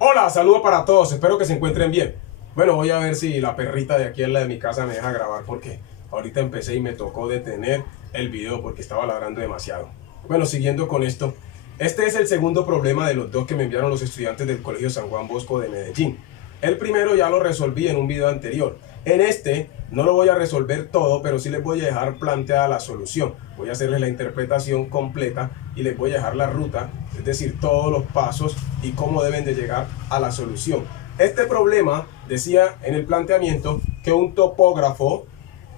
Hola, saludos para todos, espero que se encuentren bien. Bueno, voy a ver si la perrita de aquí en la de mi casa me deja grabar porque ahorita empecé y me tocó detener el video porque estaba ladrando demasiado. Bueno, siguiendo con esto, este es el segundo problema de los dos que me enviaron los estudiantes del Colegio San Juan Bosco de Medellín. El primero ya lo resolví en un video anterior. En este no lo voy a resolver todo, pero sí les voy a dejar planteada la solución. Voy a hacerles la interpretación completa y les voy a dejar la ruta, es decir, todos los pasos y cómo deben de llegar a la solución. Este problema decía en el planteamiento que un topógrafo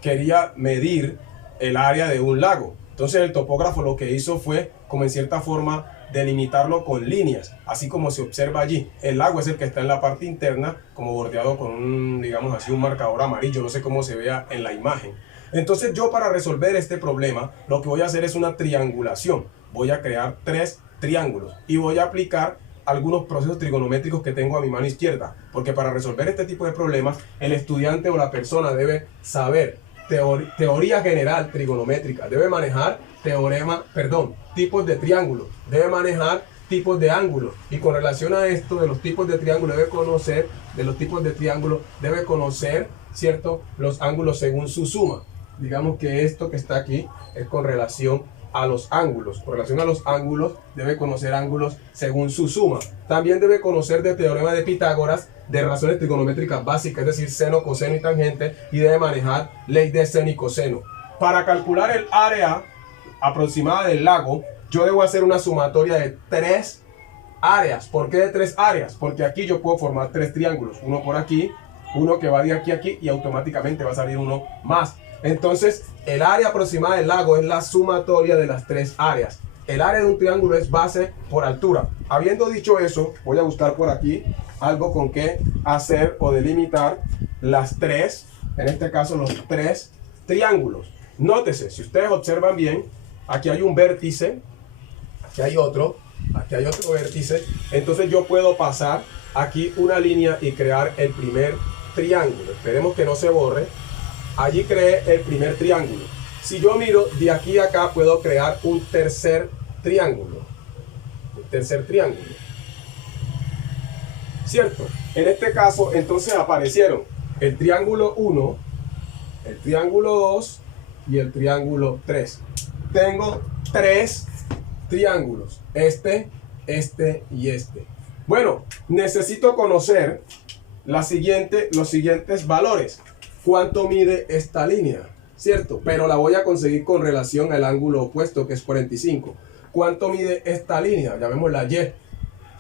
quería medir el área de un lago. Entonces el topógrafo lo que hizo fue, como en cierta forma, delimitarlo con líneas, así como se observa allí. El lago es el que está en la parte interna, como bordeado con un, digamos así, un marcador amarillo, no sé cómo se vea en la imagen. Entonces yo, para resolver este problema, lo que voy a hacer es una triangulación. Voy a crear 3 triángulos y voy a aplicar algunos procesos trigonométricos que tengo a mi mano izquierda, porque para resolver este tipo de problemas el estudiante o la persona debe saber teoría general trigonométrica, debe manejar tipos de triángulos, debe manejar tipos de ángulos, y con relación a esto de los tipos de triángulo debe conocer, ¿cierto?, los ángulos según su suma. Digamos que esto que está aquí es con relación a los ángulos. Con relación a los ángulos, debe conocer ángulos según su suma. También debe conocer de teorema de Pitágoras, de razones trigonométricas básicas, es decir, seno, coseno y tangente, y debe manejar ley de seno y coseno. Para calcular el área aproximada del lago, yo debo hacer una sumatoria de 3 áreas. ¿Por qué de 3 áreas? Porque aquí yo puedo formar 3 triángulos, uno por aquí, uno que va de aquí a aquí, y automáticamente va a salir uno más. Entonces, el área aproximada del lago es la sumatoria de las 3 áreas. El área de un triángulo es base por altura. Habiendo dicho eso, voy a buscar por aquí algo con que hacer o delimitar las 3, en este caso los 3 triángulos. Nótese, si ustedes observan bien, aquí hay un vértice, aquí hay otro vértice. Entonces yo puedo pasar aquí una línea y crear el primer triángulo. Esperemos que no se borre. Allí creé el primer triángulo. Si yo miro de aquí a acá, puedo crear un tercer triángulo. ¿Cierto? En este caso, entonces aparecieron el triángulo 1, el triángulo 2 y el triángulo 3. Tengo 3 triángulos, este y este. Bueno, necesito conocer los siguientes valores. ¿Cuánto mide esta línea? ¿Cierto? Pero la voy a conseguir con relación al ángulo opuesto, que es 45. ¿Cuánto mide esta línea? Llamémosla Y.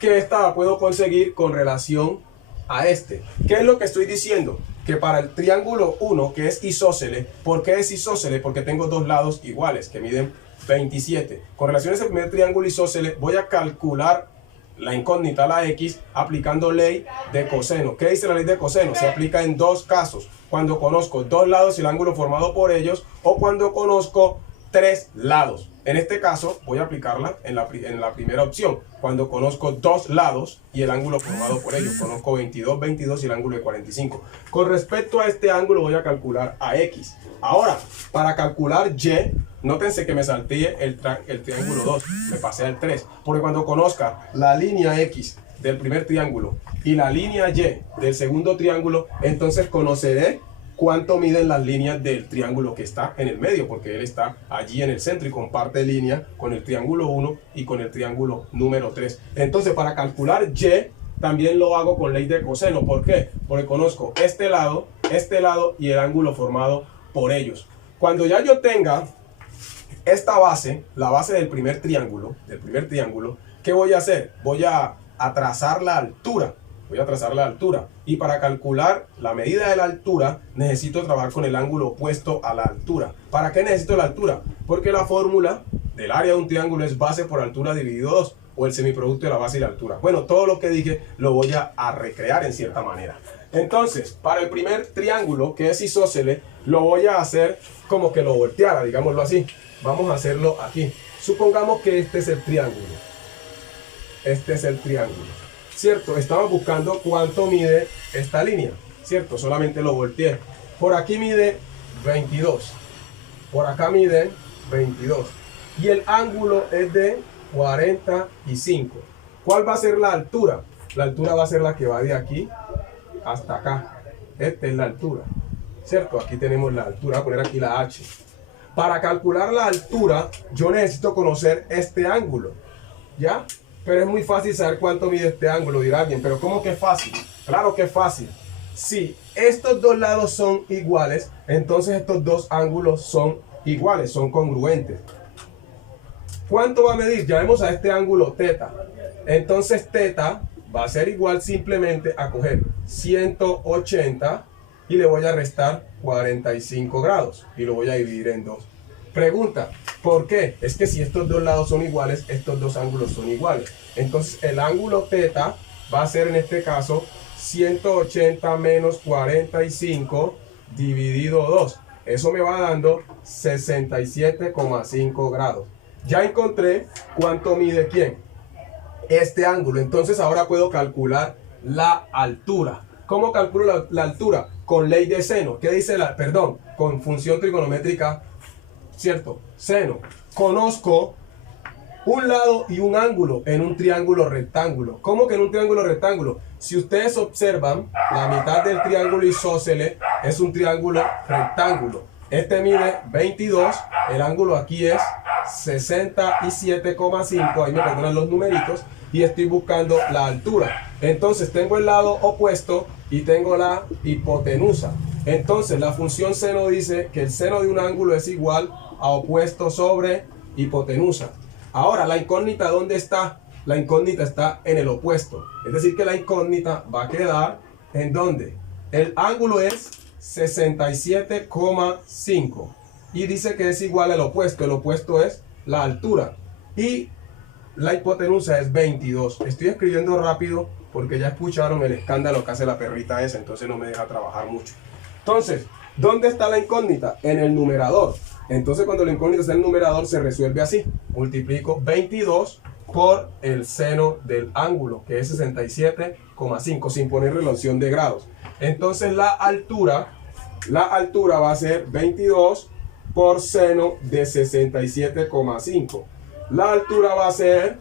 Que esta la puedo conseguir con relación a este. ¿Qué es lo que estoy diciendo? Que para el triángulo 1, que es isósceles, ¿por qué es isósceles? Porque tengo dos lados iguales, que miden 27. Con relación a ese primer triángulo isósceles, voy a calcular la incógnita, la X, aplicando ley de coseno. ¿Qué dice la ley de coseno? Se aplica en 2 casos: cuando conozco 2 lados y el ángulo formado por ellos, o cuando conozco 3 lados. En este caso voy a aplicarla en la primera opción, cuando conozco 2 lados y el ángulo formado por ellos. Conozco 22, 22 y el ángulo de 45. Con respecto a este ángulo voy a calcular a X. Ahora, para calcular Y, nótense que me salté el triángulo 2, me pasé al 3, porque cuando conozca la línea X del primer triángulo y la línea Y del segundo triángulo, entonces conoceré cuánto miden las líneas del triángulo que está en el medio, porque él está allí en el centro y comparte línea con el triángulo 1 y con el triángulo número 3. Entonces, para calcular Y, también lo hago con ley de coseno. ¿Por qué? Porque conozco este lado y el ángulo formado por ellos. Cuando ya yo tenga esta base, la base del primer triángulo, ¿qué voy a hacer? Voy a trazar la altura. Y para calcular la medida de la altura necesito trabajar con el ángulo opuesto a la altura. ¿Para qué necesito la altura? Porque la fórmula del área de un triángulo es base por altura dividido 2, o el semiproducto de la base y la altura. Bueno, todo lo que dije lo voy a recrear en cierta manera. Entonces, para el primer triángulo, que es isósceles, lo voy a hacer como que lo volteara, digámoslo así. Vamos a hacerlo aquí. Supongamos que este es el triángulo. ¿Cierto? Estamos buscando cuánto mide esta línea, ¿cierto? Solamente lo volteé. Por aquí mide 22. Por acá mide 22. Y el ángulo es de 45. ¿Cuál va a ser la altura? La altura va a ser la que va de aquí hasta acá. Esta es la altura, ¿cierto? Aquí tenemos la altura, voy a poner aquí la H. Para calcular la altura, yo necesito conocer este ángulo, ¿ya? Pero es muy fácil saber cuánto mide este ángulo, dirá alguien. Pero ¿cómo que es fácil? Claro que es fácil. Si estos dos lados son iguales, entonces estos dos ángulos son iguales, son congruentes. ¿Cuánto va a medir? Llamemos a este ángulo teta. Entonces teta va a ser igual simplemente a coger 180 y le voy a restar 45 grados y lo voy a dividir en dos. Pregunta, ¿por qué? Es que si estos dos lados son iguales, estos dos ángulos son iguales. Entonces el ángulo teta va a ser en este caso 180 menos 45 dividido 2. Eso me va dando 67,5 grados. Ya encontré cuánto mide ¿quién? Este ángulo. Entonces ahora puedo calcular la altura. ¿Cómo calculo la altura? Con ley de seno. ¿Qué dice la? Perdón, con función trigonométrica, ¿cierto? Seno. Conozco un lado y un ángulo en un triángulo rectángulo. ¿Cómo que en un triángulo rectángulo? Si ustedes observan, la mitad del triángulo isósceles es un triángulo rectángulo. Este mide 22, el ángulo aquí es 67,5, ahí me perdonan los numeritos, y estoy buscando la altura. Entonces tengo el lado opuesto y tengo la hipotenusa. Entonces la función seno dice que el seno de un ángulo es igual a opuesto sobre hipotenusa. Ahora, la incógnita, ¿dónde está? La incógnita está en el opuesto. Es decir, que la incógnita va a quedar ¿en dónde? El ángulo es 67,5 y dice que es igual al opuesto. El opuesto es la altura y la hipotenusa es 22. Estoy escribiendo rápido porque ya escucharon el escándalo que hace la perrita esa, entonces no me deja trabajar mucho. Entonces, ¿dónde está la incógnita? En el numerador. Entonces cuando la incógnita está en el numerador se resuelve así. Multiplico 22 por el seno del ángulo, que es 67,5, sin poner relación de grados. Entonces la altura va a ser 22 por seno de 67,5. La altura va a ser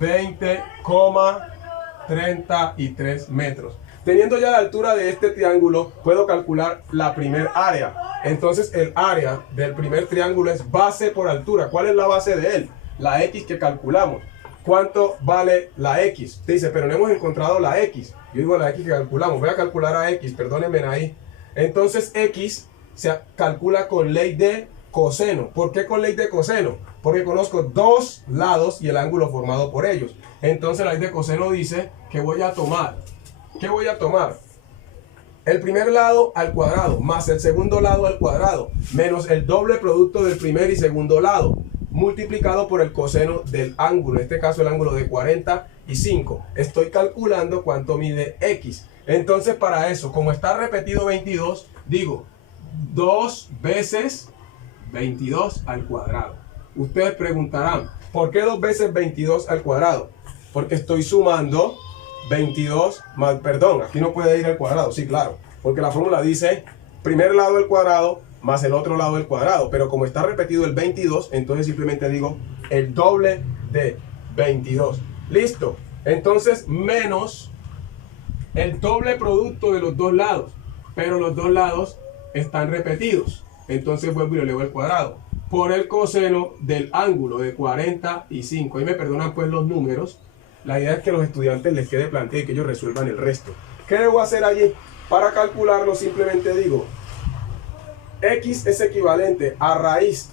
20,33 metros. Teniendo ya la altura de este triángulo, puedo calcular la primer área. Entonces el área del primer triángulo es base por altura. ¿Cuál es la base de él? La X que calculamos. ¿Cuánto vale la X? Usted dice, pero no hemos encontrado la X. Yo digo la X que calculamos. Voy a calcular a X, perdónenme ahí. Entonces X se calcula con ley de coseno. ¿Por qué con ley de coseno? Porque conozco dos lados y el ángulo formado por ellos. Entonces la ley de coseno dice que voy a tomar. ¿Qué voy a tomar? El primer lado al cuadrado más el segundo lado al cuadrado menos el doble producto del primer y segundo lado multiplicado por el coseno del ángulo, en este caso el ángulo de 45. Estoy calculando cuánto mide X. Entonces para eso, como está repetido 22, digo 2 veces 22 al cuadrado. Ustedes preguntarán, ¿por qué 2 veces 22 al cuadrado? Porque estoy sumando 22 más, perdón, aquí no puede ir al cuadrado, sí, claro, porque la fórmula dice primer lado del cuadrado más el otro lado del cuadrado, pero como está repetido el 22, entonces simplemente digo el doble de 22. Listo. Entonces menos el doble producto de los dos lados, pero los dos lados están repetidos. Entonces vuelvo y lo elevo al cuadrado por el coseno del ángulo de 45. Ahí me perdonan pues los números. La idea es que a los estudiantes les quede planteado y que ellos resuelvan el resto. ¿Qué debo hacer allí? Para calcularlo simplemente digo X es equivalente a raíz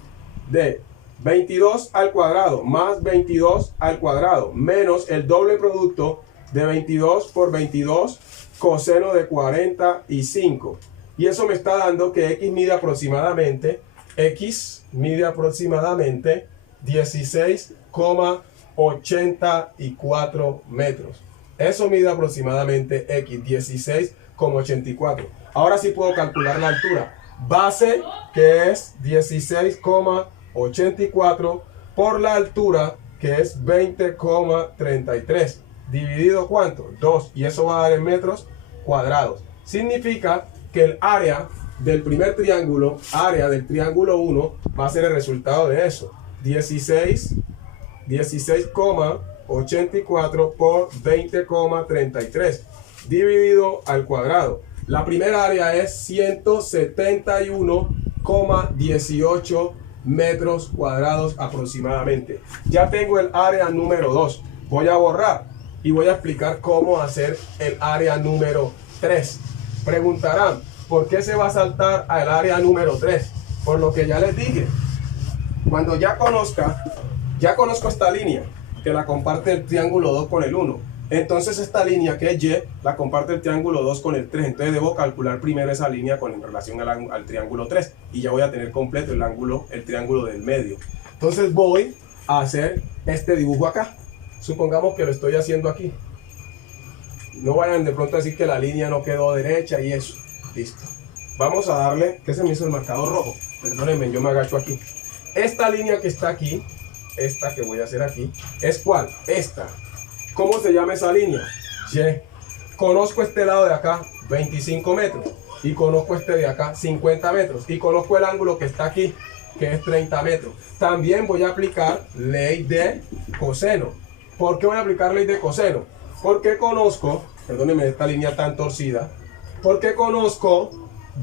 de 22 al cuadrado más 22 al cuadrado menos el doble producto de 22 por 22 coseno de 45. Y eso me está dando que X mide aproximadamente 16,84 metros. Eso mide aproximadamente X, 16,84. Ahora sí puedo calcular la altura. Base, que es 16,84 por la altura, que es 20,33. ¿Dividido cuánto? 2. Y eso va a dar en metros cuadrados. Significa que el área del primer triángulo, área del triángulo 1, va a ser el resultado de eso. 16,84 84 por 20,33 dividido al cuadrado. La primera área es 171,18 metros cuadrados aproximadamente. Ya tengo el área número 2. Voy a borrar y voy a explicar cómo hacer el área número 3. Preguntarán, ¿por qué se va a saltar al área número 3? Por lo que ya les dije. Cuando ya conozco esta línea, que la comparte el triángulo 2 con el 1. Entonces esta línea que es Y, la comparte el triángulo 2 con el 3. Entonces debo calcular primero esa línea en relación al triángulo 3. Y ya voy a tener completo el triángulo del medio. Entonces voy a hacer este dibujo acá. Supongamos que lo estoy haciendo aquí. No vayan de pronto a decir que la línea no quedó derecha y eso. Listo. Vamos a darle, que se me hizo el marcador rojo. Perdónenme, yo me agacho aquí. Esta línea que está aquí, esta que voy a hacer aquí, ¿es cuál? Esta. ¿Cómo se llama esa línea? Y. Conozco este lado de acá, 25 metros. Y conozco este de acá, 50 metros. Y conozco el ángulo que está aquí, que es 30 metros. También voy a aplicar ley de coseno. ¿Por qué voy a aplicar ley de coseno? Porque conozco, perdónenme esta línea tan torcida, porque conozco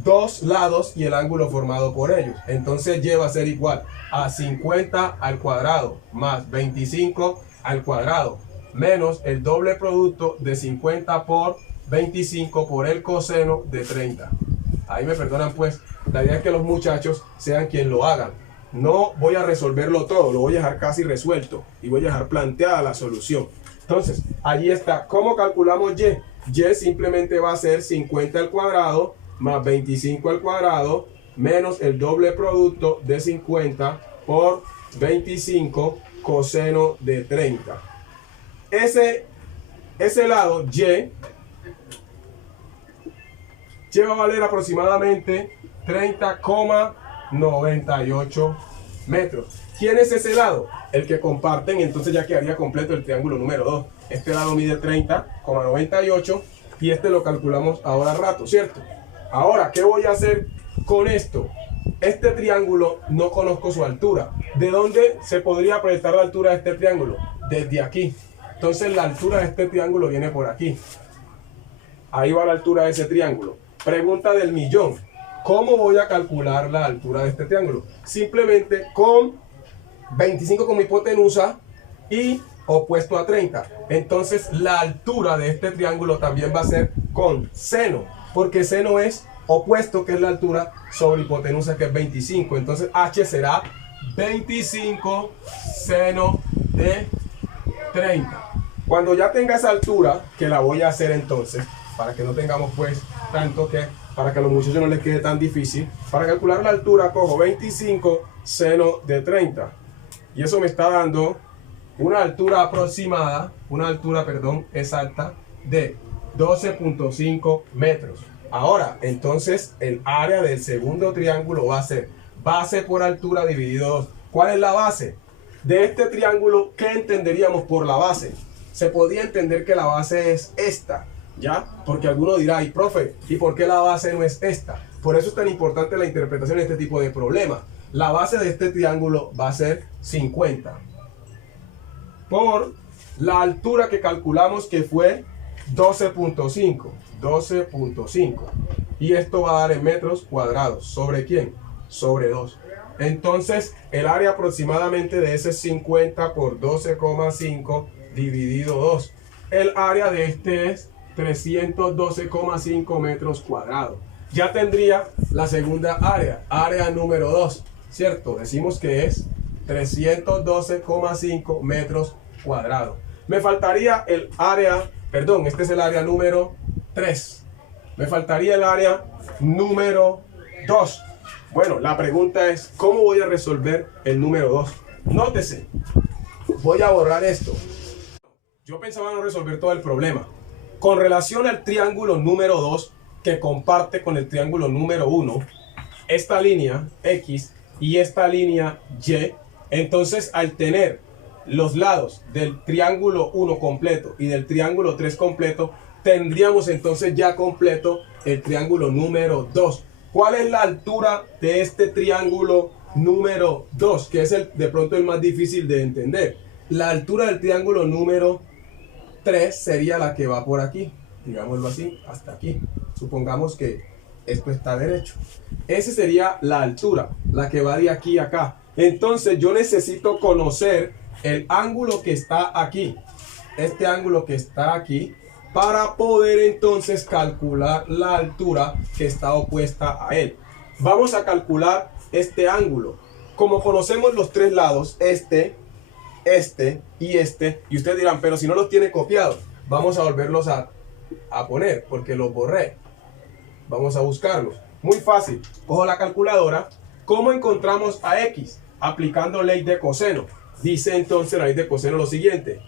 dos lados y el ángulo formado por ellos. Entonces Y va a ser igual a 50 al cuadrado más 25 al cuadrado menos el doble producto de 50 por 25 por el coseno de 30. Ahí me perdonan pues, la idea es que los muchachos sean quien lo hagan. No voy a resolverlo todo, lo voy a dejar casi resuelto y voy a dejar planteada la solución. Entonces, allí está. ¿Cómo calculamos Y? Y simplemente va a ser 50 al cuadrado más 25 al cuadrado menos el doble producto de 50 por 25 coseno de 30. Ese lado Y va a valer aproximadamente 30,98 metros. ¿Quién es ese lado? El que comparten, entonces ya quedaría completo el triángulo número 2. Este lado mide 30,98 y este lo calculamos ahora al rato, ¿cierto? Ahora, ¿qué voy a hacer con esto? Este triángulo no conozco su altura. ¿De dónde se podría proyectar la altura de este triángulo? Desde aquí. Entonces la altura de este triángulo viene por aquí. Ahí va la altura de ese triángulo. Pregunta del millón. ¿Cómo voy a calcular la altura de este triángulo? Simplemente con 25 como hipotenusa y opuesto a 30. Entonces la altura de este triángulo también va a ser con seno, porque seno es opuesto, que es la altura, sobre hipotenusa, que es 25. Entonces H será 25 seno de 30. Cuando ya tenga esa altura, que la voy a hacer entonces, para que no tengamos pues tanto que, para que a los muchachos no les quede tan difícil, para calcular la altura cojo 25 seno de 30. Y eso me está dando una altura aproximada, exacta de 12,5 metros. Ahora, entonces, el área del segundo triángulo va a ser base por altura dividido 2. ¿Cuál es la base? De este triángulo, ¿qué entenderíamos por la base? Se podría entender que la base es esta, ¿ya? Porque alguno dirá, y profe, ¿y por qué la base no es esta? Por eso es tan importante la interpretación de este tipo de problemas. La base de este triángulo va a ser 50 por la altura que calculamos, que fue 12,5. Y esto va a dar en metros cuadrados. ¿Sobre quién? Sobre 2. Entonces, el área aproximadamente de ese es 50 por 12,5 dividido 2. El área de este es 312,5 metros cuadrados. Ya tendría la segunda área número 2, ¿cierto? Decimos que es 312,5 metros cuadrados. Me faltaría el área, perdón, este es el área número 3. Me faltaría el área número 2. Bueno, la pregunta es, ¿cómo voy a resolver el número 2? Nótese, voy a borrar esto. Yo pensaba no resolver todo el problema. Con relación al triángulo número 2, que comparte con el triángulo número 1, esta línea X y esta línea Y, entonces al tener los lados del triángulo 1 completo y del triángulo 3 completo, tendríamos entonces ya completo el triángulo número 2. ¿Cuál es la altura de este triángulo número 2? Que es de pronto el más difícil de entender. la altura del triángulo número 3 sería la que va por aquí, digámoslo así, hasta aquí. Supongamos que esto está derecho. Esa sería la altura, la que va de aquí a acá. Entonces yo necesito conocer el ángulo que está aquí, este ángulo que está aquí, para poder entonces calcular la altura que está opuesta a él. Vamos a calcular este ángulo. Como conocemos los tres lados, este y ustedes dirán, pero si no los tiene copiados, vamos a volverlos a poner porque los borré. Vamos a buscarlos. Muy fácil. Cojo la calculadora. ¿Cómo encontramos a X? Aplicando ley de coseno. Dice entonces la ley de coseno lo siguiente: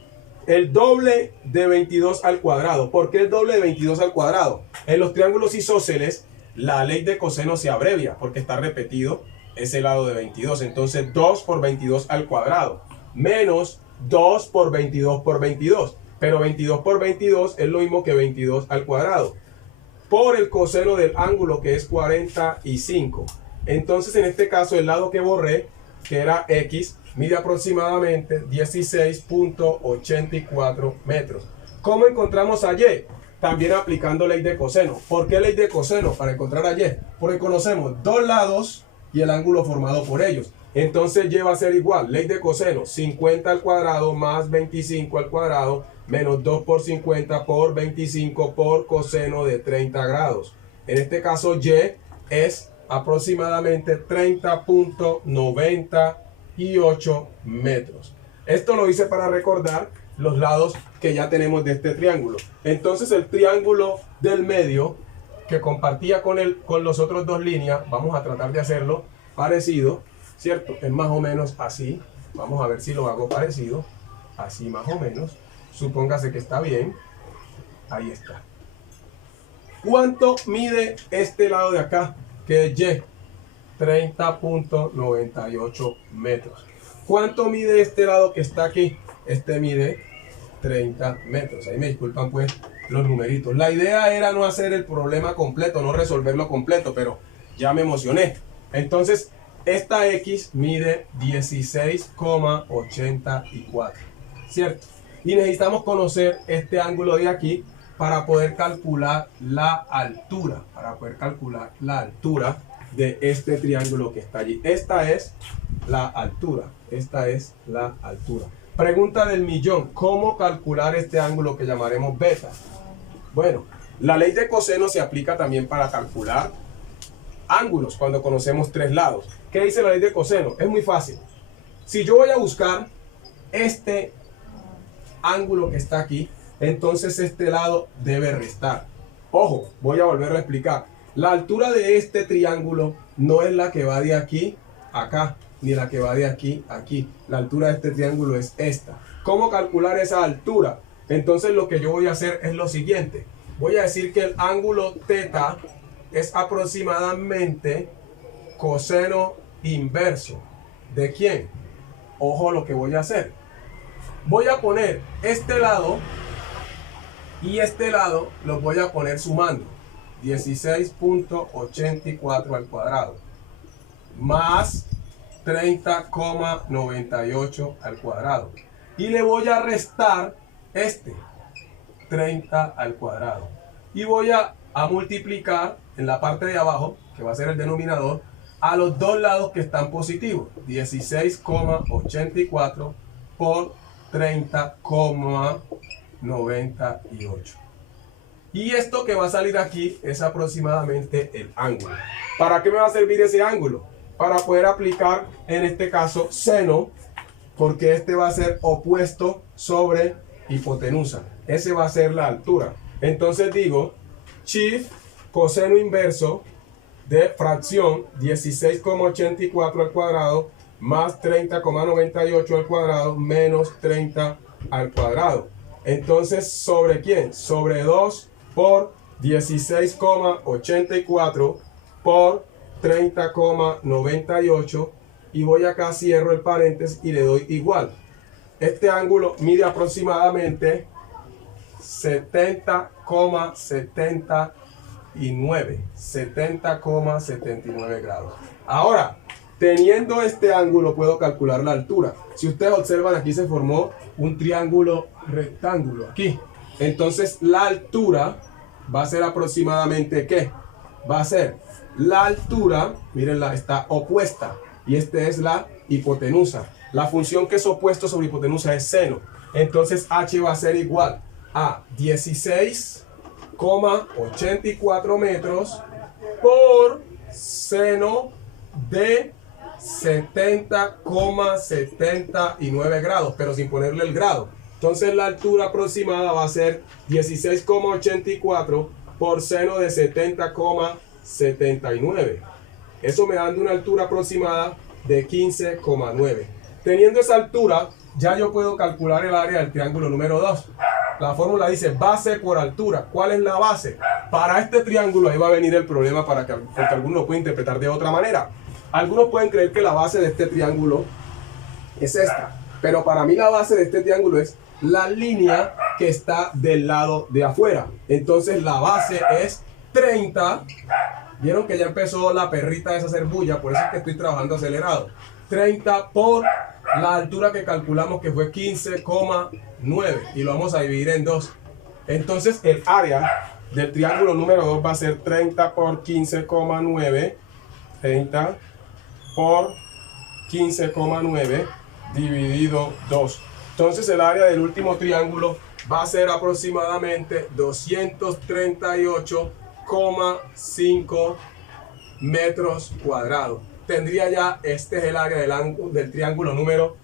el doble de 22 al cuadrado. ¿Por qué el doble de 22 al cuadrado? En los triángulos isósceles, la ley de coseno se abrevia porque está repetido ese lado de 22. Entonces 2 por 22 al cuadrado menos 2 por 22 por 22. Pero 22 por 22 es lo mismo que 22 al cuadrado. Por el coseno del ángulo, que es 45. Entonces en este caso el lado que borré, que era X, mide aproximadamente 16.84 metros. ¿Cómo encontramos a Y? También aplicando ley de coseno. ¿Por qué ley de coseno? Para encontrar a Y. Porque conocemos dos lados y el ángulo formado por ellos. Entonces Y va a ser igual, ley de coseno, 50 al cuadrado más 25 al cuadrado menos 2 por 50 por 25 por coseno de 30 grados. En este caso Y es aproximadamente 30.98 metros. Esto lo hice para recordar los lados que ya tenemos de este triángulo. Entonces el triángulo del medio que compartía con los otros dos líneas, vamos a tratar de hacerlo parecido, ¿cierto? Es más o menos así. Vamos a ver si lo hago parecido. Así más o menos. Supóngase que está bien. Ahí está. ¿Cuánto mide este lado de acá? Que es Y. 30.98 metros. ¿Cuánto mide este lado que está aquí? Este mide 30 metros. Ahí me disculpan pues los numeritos. La idea era no hacer el problema completo, no resolverlo completo, pero ya me emocioné. Entonces, esta X mide 16,84. ¿Cierto? Y necesitamos conocer este ángulo de aquí para poder calcular la altura. Para poder calcular la altura de este triángulo que está allí. Esta es la altura. Esta es la altura. Pregunta del millón. ¿Cómo calcular este ángulo que llamaremos beta? Bueno, la ley de coseno se aplica también para calcular ángulos cuando conocemos tres lados. ¿Qué dice la ley de coseno? Es muy fácil. Si yo voy a buscar este ángulo que está aquí, entonces este lado debe restar. Ojo, voy a volver a explicar. La altura de este triángulo no es la que va de aquí a acá, ni la que va de aquí a aquí. La altura de este triángulo es esta. ¿Cómo calcular esa altura? Entonces lo que yo voy a hacer es lo siguiente. Voy a decir que el ángulo θ es aproximadamente coseno inverso. ¿De quién? Ojo lo que voy a hacer. Voy a poner este lado y este lado los voy a poner sumando. 16.84 al cuadrado más 30,98 al cuadrado. Y le voy a restar este 30 al cuadrado. Y voy a multiplicar en la parte de abajo, que va a ser el denominador, a los dos lados que están positivos. 16,84 por 30,98. Y esto que va a salir aquí es aproximadamente el ángulo. ¿Para qué me va a servir ese ángulo? Para poder aplicar, en este caso, seno, porque este va a ser opuesto sobre hipotenusa. Ese va a ser la altura. Entonces digo, chief coseno inverso de fracción 16,84 al cuadrado más 30,98 al cuadrado menos 30 al cuadrado. Entonces, ¿sobre quién? Sobre 2 por 16,84 por 30,98 y voy acá, cierro el paréntesis y le doy igual. Este ángulo mide aproximadamente 70,79 grados. Ahora, Teniendo este ángulo puedo calcular la altura. Si ustedes observan, aquí se formó un triángulo rectángulo aquí. Entonces la altura va a ser aproximadamente ¿qué? Va a ser la altura, mírenla, está opuesta. Y esta es la hipotenusa. La función que es opuesto sobre hipotenusa es seno. Entonces h va a ser igual a 16,84 metros por seno de 70,79 grados, pero sin ponerle el grado. Entonces la altura aproximada va a ser 16,84 por seno de 70,79. Eso me da una altura aproximada de 15,9. Teniendo esa altura, ya yo puedo calcular el área del triángulo número 2. La fórmula dice base por altura. ¿Cuál es la base? Para este triángulo ahí va a venir el problema porque algunos lo pueden interpretar de otra manera. Algunos pueden creer que la base de este triángulo es esta. Pero para mí la base de este triángulo es la línea que está del lado de afuera. Entonces la base es 30. Vieron que ya empezó la perrita a hacer bulla, por eso es que estoy trabajando acelerado. 30 por la altura que calculamos que fue 15,9 y lo vamos a dividir en 2. Entonces el área del triángulo número 2 va a ser 30 por 15,9. 30 por 15,9 dividido 2. Entonces el área del último triángulo va a ser aproximadamente 238,5 metros cuadrados. Tendría ya, este es el área del triángulo número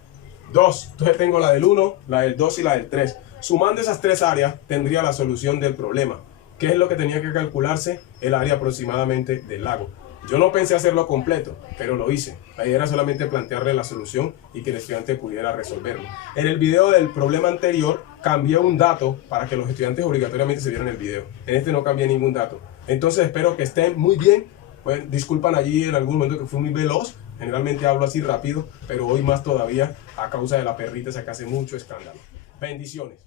2. Entonces tengo la del 1, la del 2 y la del 3. Sumando esas tres áreas tendría la solución del problema. ¿Qué es lo que tenía que calcularse? El área aproximadamente del lago. Yo no pensé hacerlo completo, pero lo hice. La idea era solamente plantearle la solución y que el estudiante pudiera resolverlo. En el video del problema anterior cambié un dato para que los estudiantes obligatoriamente se vieran el video. En este no cambié ningún dato. Entonces espero que estén muy bien. Pues, disculpan allí en algún momento que fui muy veloz. Generalmente hablo así rápido, pero hoy más todavía a causa de la perrita esa que hace mucho escándalo. Bendiciones.